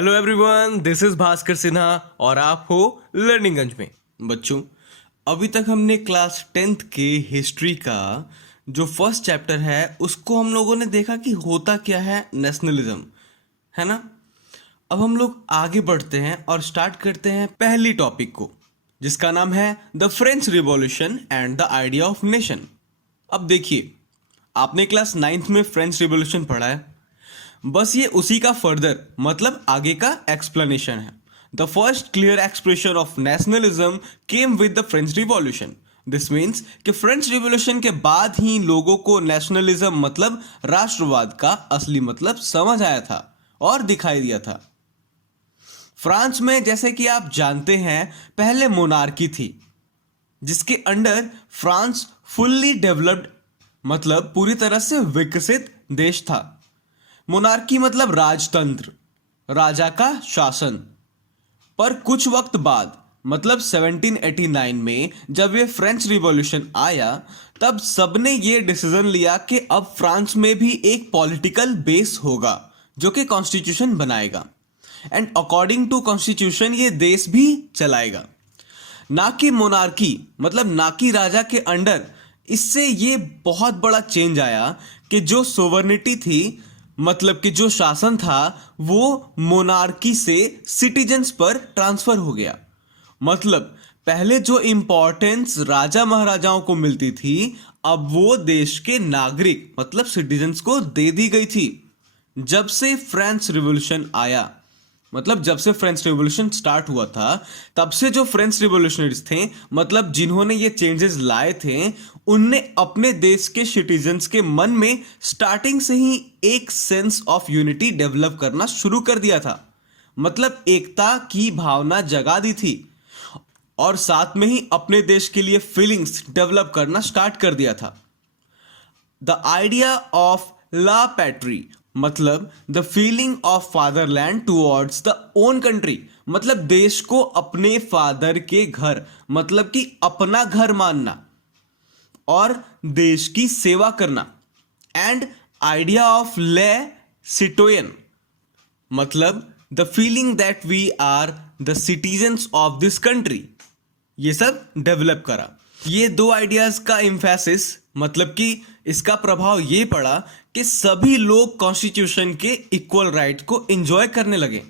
Hello everyone, this is Bhaskar Sinha और आप हो लर्निंगगंज में। बच्चों, अभी तक हमने क्लास 10th के हिस्ट्री का जो फर्स्ट चैप्टर है उसको हम लोगों ने देखा कि होता क्या है नेशनलिज्म, है ना। अब हम लोग आगे बढ़ते हैं और स्टार्ट करते हैं पहली टॉपिक को, जिसका नाम है the French revolution and the idea of nation. अब देखिए, आपने क्लास 9th में फ्रेंच रिवॉल्यूशन पढ़ा है, बस ये उसी का फर्दर मतलब आगे का एक्सप्लेनेशन है। The first clear expression of nationalism came with the French revolution. This means कि फ्रेंच रिवॉल्यूशन के बाद ही लोगों को नेशनलिज्म मतलब राष्ट्रवाद का असली मतलब समझ आया था और दिखाई दिया था। फ्रांस में, जैसे कि आप जानते हैं, पहले मोनार्की थी जिसके अंडर फ्रांस फुल्ली डेवलप्ड मतलब पूरी तरह से विकसित देश था। मोनार्की मतलब राजतंत्र, राजा का शासन। पर कुछ वक्त बाद मतलब 1789 में जब ये फ्रेंच रिवॉल्यूशन आया, तब सबने ये डिसीजन लिया कि अब फ्रांस में भी एक पॉलिटिकल बेस होगा जो कि कॉन्स्टिट्यूशन बनाएगा एंड अकॉर्डिंग टू कॉन्स्टिट्यूशन ये देश भी चलाएगा, ना कि मोनार्की मतलब ना कि राजा के अंडर। इससे ये बहुत बड़ा चेंज आया कि जो सोवर्निटी थी मतलब कि जो शासन था वो मोनार्की से सिटीजन्स पर ट्रांसफर हो गया। मतलब पहले जो इंपॉर्टेंस राजा महाराजाओं को मिलती थी, अब वो देश के नागरिक मतलब सिटीजन्स को दे दी गई थी। जब से फ्रेंच रिवॉल्यूशन आया मतलब जब से फ्रेंच रिवॉल्यूशन स्टार्ट हुआ था, तब से जो फ्रेंच रिवॉल्यूशनरीज थे मतलब जिन्होंने ये चेंजेस लाए थे, उनने अपने देश के सिटीजन्स के मन में स्टार्टिंग से ही एक सेंस ऑफ यूनिटी डेवलप करना शुरू कर दिया था। मतलब एकता की भावना जगा दी थी और साथ में ही अपने देश के लिए फीलिंग्स डेवलप करना स्टार्ट कर दिया था। द आइडिया ऑफ ला पैट्री मतलब the feeling of fatherland towards the own country, मतलब देश को अपने फादर के घर मतलब कि अपना घर मानना और देश की सेवा करना। एंड आइडिया ऑफ ले सिटोयन मतलब the feeling that we are the citizens of this country, ये सब डेवलप करा। ये दो आइडियाज का इम्फेसिस मतलब कि इसका प्रभाव ये पड़ा कि सभी लोग कॉन्स्टिट्यूशन के इक्वल राइट को एंजॉय करने लगे।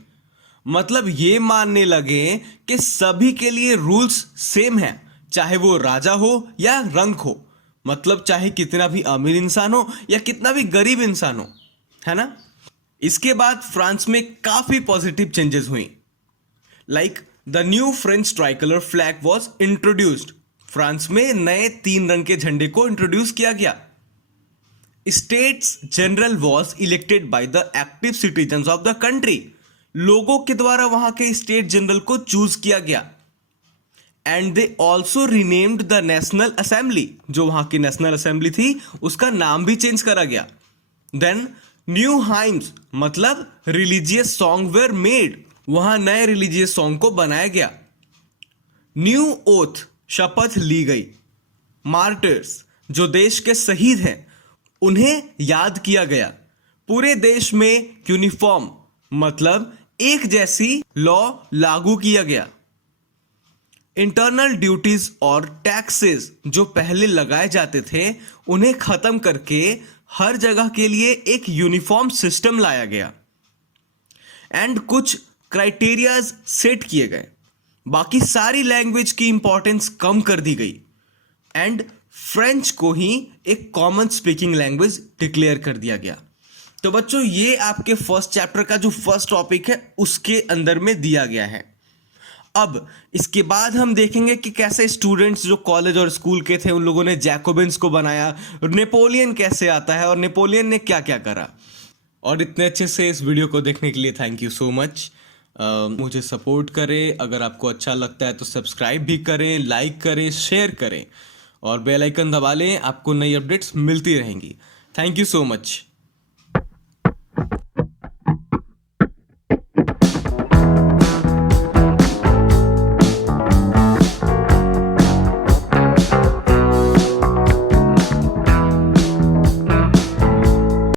मतलब ये मानने लगे कि सभी के लिए रूल्स सेम हैं, चाहे वो राजा हो या रंक हो, मतलब चाहे कितना भी अमीर इंसान हो या कितना भी गरीब इंसान हो, है ना। इसके बाद फ्रांस में काफी पॉजिटिव चेंजेस हुई, like the new French tricolour flag was introduced. France में नए 3 रंग के झंडे को इंट्रोड्यूस किया गया। States general was elected by the active citizens of the country, लोगों के द्वारा वहां के स्टेट जनरल को चूज किया गया। And they also renamed the national assembly, जो वहां की नेशनल असेंबली थी उसका नाम भी चेंज करा गया। देन न्यू हाइम्स मतलब रिलीजियस सॉन्ग वेर मेड, वहां नए रिलीजियस सॉन्ग को बनाया गया। न्यू ओथ शपथ ली गई। मार्टर्स जो देश के शहीद हैं उन्हें याद किया गया। पूरे देश में यूनिफॉर्म मतलब एक जैसी लॉ लागू किया गया। इंटरनल ड्यूटीज और टैक्सेस जो पहले लगाए जाते थे उन्हें खत्म करके हर जगह के लिए एक यूनिफॉर्म सिस्टम लाया गया। एंड कुछ क्राइटेरियाज सेट किए गए। बाकी सारी लैंग्वेज की इंपॉर्टेंस कम कर दी गई एंड फ्रेंच को ही एक कॉमन स्पीकिंग लैंग्वेज डिक्लेयर कर दिया गया। तो बच्चों, ये आपके फर्स्ट चैप्टर का जो फर्स्ट टॉपिक है उसके अंदर में दिया गया है। अब इसके बाद हम देखेंगे कि कैसे स्टूडेंट्स जो कॉलेज और स्कूल के थे उन लोगों ने जैकोबिन्स को बनाया, नेपोलियन कैसे आता है और नेपोलियन ने क्या क्या करा। और इतने अच्छे से इस वीडियो को देखने के लिए थैंक यू सो मच। मुझे सपोर्ट करें, अगर आपको अच्छा लगता है तो सब्सक्राइब भी करें, लाइक करें, शेयर करें और बेल आइकन दबा लें, आपको नई अपडेट्स मिलती रहेंगी। Thank you so much.